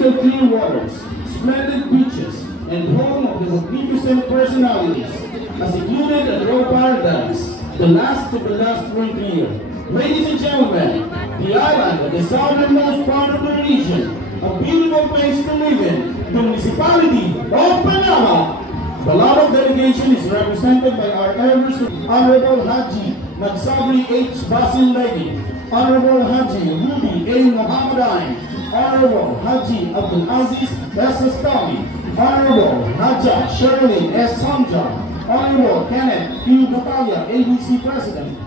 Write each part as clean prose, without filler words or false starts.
crystal clear waters, splendid beaches, and home of the magnificent personalities, a secluded and raw paradise, the last of the last frontier. Ladies and gentlemen, the island at the southernmost part of the region, a beautiful place to live in, the municipality of Panama. The Lalog delegation is represented by our Honorable Haji Magsabri H. Basin Levy, Honorable Haji Rudy A. Mohammedan, Honorable Haji Abdul Aziz S. Astami, Honorable Haja Sherlyn S. Samja, Honorable Kenneth Q. Batalya, ABC President,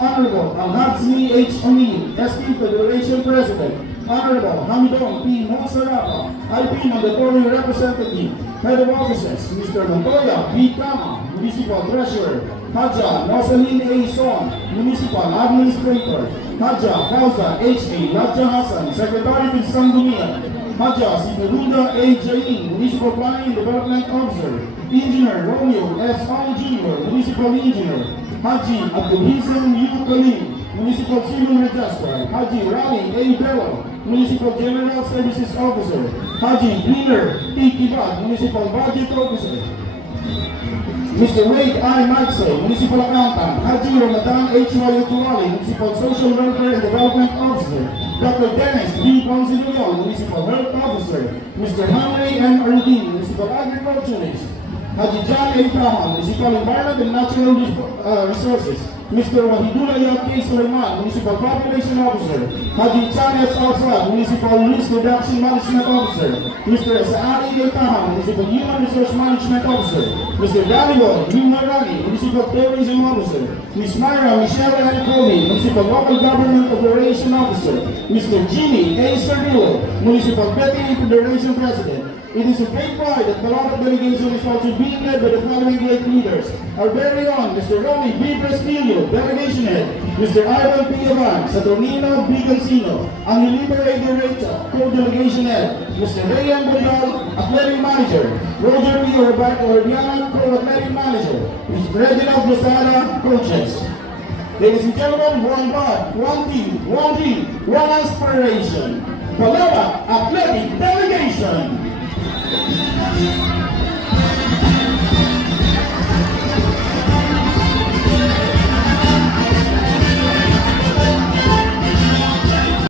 Honorable Al-Hadzi H. O'Neill, SQ Federation President, Honorable Hamidon P. Monsarapa, IP Mandatory Representative, Head of Offices, Mr. Montoya B. Kama, Municipal Treasurer, Haja Nosalin A. Son, Municipal Administrator, Haja Fauza H. A. Ladja Hassan, Secretary to Sanggunian, Haja Sigaruda A. Jain, Municipal Planning and Development Officer, Engineer Romeo S. Ong Jr., Municipal Engineer, Haji Abdulhizam U. Kalim, Municipal Civil Registrar, Haji Rani A. Bello, Municipal General Services Officer, Haji Greener T. Kibat, Municipal Budget Officer, Mr. Wade I. Maxwell, Municipal Accountant, Haji Ramadan H. Wayutuwali, Municipal Social Welfare and Development Officer, Dr. Dennis D. Ponsilio, Municipal Health Officer, Mr. Henry M. Ardin, Municipal Agriculturist, Haji John A. Tahan, Municipal Environment and Natural Resources, Mr. Wahidullah Yaqi Sulaiman, Municipal Population Officer, Haji Chanes Alsad, Municipal Risk Reduction Management Officer, Mr. Saadi A. Tahan, Municipal Human Resource Management Officer, Mr. Daniel Humarani, Municipal Tourism Officer, Ms. Myra Michelle N. Coley, Municipal Local Government Operation Officer, Mr. Jimmy A. Servillo, Municipal Petty Federation President. It is a great pride that the Lalog delegation is also being led by the following great leaders. Our very own Mr. Romy B. Prestillo, Delegation Head, Mr. Ivan P. Evans, Saturnino B. Cancino, Angelito A. Derecha, Co-Delegation Head, Mr. Rayan Bundal, Athletic Manager, Roger P. Orbiana, Co-Athletic Manager, Mr. Reginald Lozada, Coaches. Ladies and gentlemen, one God, one team, one dream, one aspiration. Palabra Athletic Delegation.